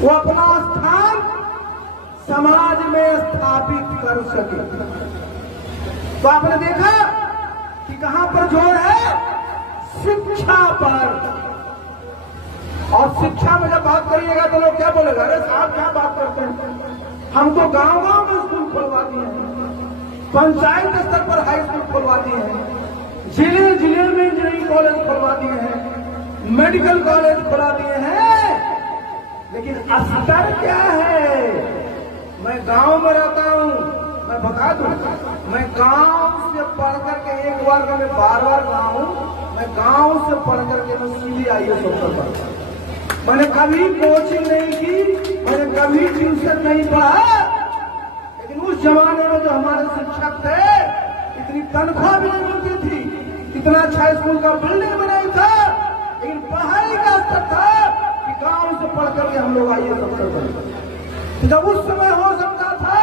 वो अपना स्थान समाज में स्थापित कर सके। तो आपने देखा कि कहां पर जोर है? शिक्षा पर। और शिक्षा में जब बात करिएगा तो लोग क्या बोलेगा? अरे साहब क्या बात करते हैं, हम तो गांव गांव में स्कूल खुलवा दिए हैं, पंचायत स्तर पर हाई स्कूल खुलवा दिए हैं, जिले जिले में इंजीनियरिंग कॉलेज खुलवा दिए हैं, मेडिकल कॉलेज खुला दिए हैं, लेकिन स्तर क्या है? मैं गांव में रहता हूं, मैं बता दूं, मैं गांव से पढ़ करके एक बार का मैं बार गांव, मैं गांव से पढ़ करके मैं सीधे IAS अफसर पढ़ा। मैंने कभी कोचिंग नहीं की, मैंने कभी ट्यूशन नहीं पढ़ा, लेकिन उस जमाने में जो हमारे शिक्षक थे, इतनी तनख्वाह भी नहीं मिलती थी, इतना अच्छा स्कूल का बिल्डिंग भी नहीं था, लेकिन पढ़ाई का स्तर था कि गांव से पढ़ करके हम लोग IAS अफसर बने। जब उस समय हो सकता था,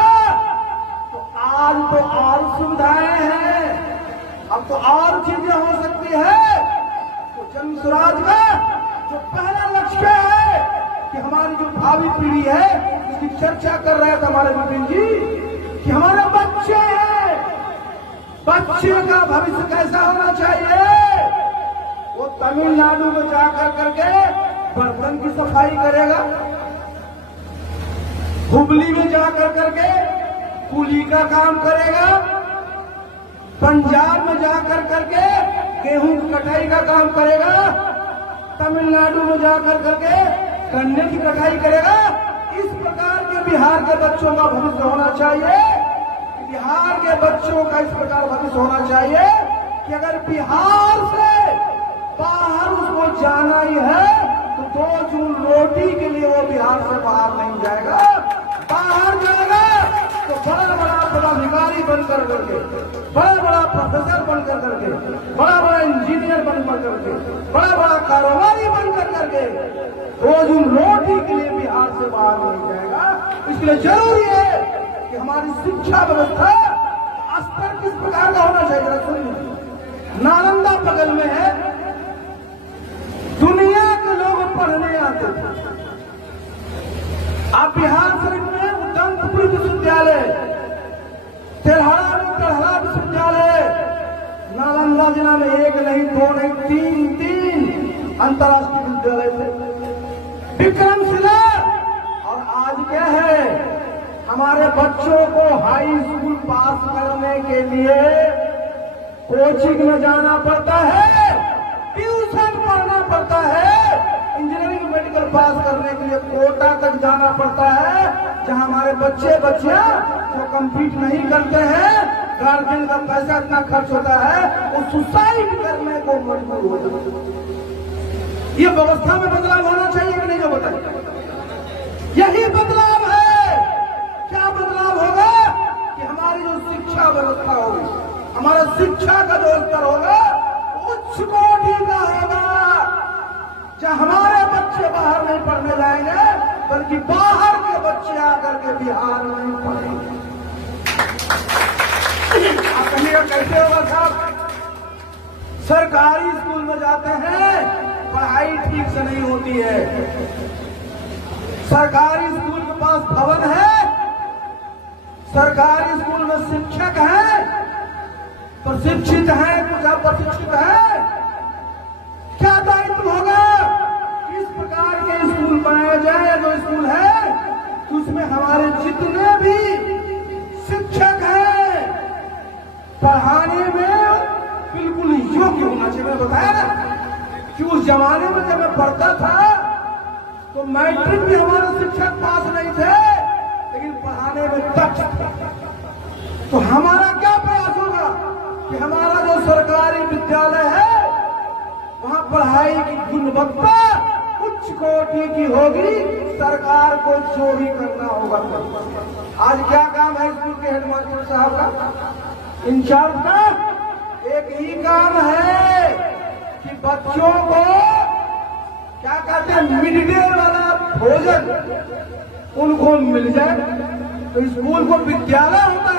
तो आज तो और सुविधाएं हैं, अब तो और चीजें हो सकती है। तो जन स्वराज का जो पहला लक्ष्य है कि हमारी जो भावी पीढ़ी है, उसकी चर्चा कर रहे थे हमारे विपिन जी कि हमारे बच्चे हैं, बच्चे का भविष्य कैसा होना चाहिए? वो तमिलनाडु में जाकर करके बर्तन की सफाई करेगा, हुबली में जाकर करके कूली का काम करेगा, पंजाब में जाकर करके गेहूं की कटाई का काम करेगा, तमिलनाडु में जाकर करके गन्ने की कटाई करेगा। इस प्रकार के बिहार के बच्चों का भविष्य होना चाहिए। बिहार के बच्चों का इस प्रकार भविष्य होना चाहिए कि अगर बिहार से बाहर उसको जाना ही है तो 2 जून रोटी के लिए वो बिहार से बाहर नहीं जाएगा। बाहर जाएगा तो बड़ा बड़ा पदाधिकारी बनकर करके, बड़ा बड़ा प्रोफेसर बनकर करके, बड़ा बड़ा इंजीनियर बनकर करके, बड़ा बड़ा कारोबारी बनकर करके 2 जून रोटी के लिए बिहार से बाहर नहीं जाएगा। इसलिए जरूरी है कि हमारी शिक्षा व्यवस्था स्तर किस प्रकार का होना चाहिए। जरा सुनिए, नालंदा बगल में है, दुनिया के लोग पढ़ने आते थे। आप बिहार शरीफ में उद्दंतपुर विश्वविद्यालय, तेल्हाड़ा में तेल्हाड़ा विश्वविद्यालय, नालंदा जिला में 1 नहीं 2 नहीं 3 अंतर्राष्ट्रीय विद्यालय थे, विक्रमशिला। और आज क्या है? हमारे बच्चों को हाई स्कूल पास करने के लिए कोचिंग में जाना पड़ता है, ट्यूशन पढ़ना पड़ता है, इंजीनियरिंग मेडिकल पास करने के लिए कोटा तक जाना पड़ता है, जहां हमारे बच्चे बच्चियां जो कम्पीट नहीं करते हैं, गार्जियन का पैसा इतना खर्च होता है, वो सुसाइड करने को मजबूर हो जाता है। ये व्यवस्था में बदलाव होना चाहिए कि नहीं? जो बताइए, यही बदलाव है। क्या बदलाव होगा? कि हमारी जो शिक्षा व्यवस्था होगी, हमारा शिक्षा का जो स्तर होगा उच्च कोटि का होगा, जहां हमारे बच्चे बाहर नहीं पढ़ने जाएंगे, बल्कि बाहर के बच्चे आकर के बिहार में पढ़ेंगे। आप कहिएगा कैसे होगा साहब? सरकारी स्कूल में जाते हैं, पढ़ाई ठीक से नहीं होती है। सरकारी स्कूल के पास भवन है, सरकारी स्कूल में शिक्षक हैं, प्रशिक्षित हैं, कुछ अप्रशिक्षित हैं। क्या दायित्व होगा? इस प्रकार के स्कूल बनाए जाए, जो स्कूल है उसमें हमारे जितने भी शिक्षक हैं पढ़ाने में बिल्कुल योग्य होना चाहिए। मैंने बताया ना कि उस जमाने में जब मैं पढ़ता था तो मैट्रिक भी हमारे शिक्षक पास नहीं थे, लेकिन पढ़ाने में दक्ष थे। तो हमारा क्या प्रयास होगा कि हमारा जो सरकारी विद्यालय है वहां पढ़ाई की गुणवत्ता उच्च कोटि की होगी। सरकार को जो भी करना होगा। आज क्या काम है स्कूल के हेडमास्टर साहब का, इंचार्ज का? एक ही काम है कि बच्चों को क्या कहते हैं, मिड डे वाला भोजन उनको मिल जाए। तो स्कूल को विद्यालय होता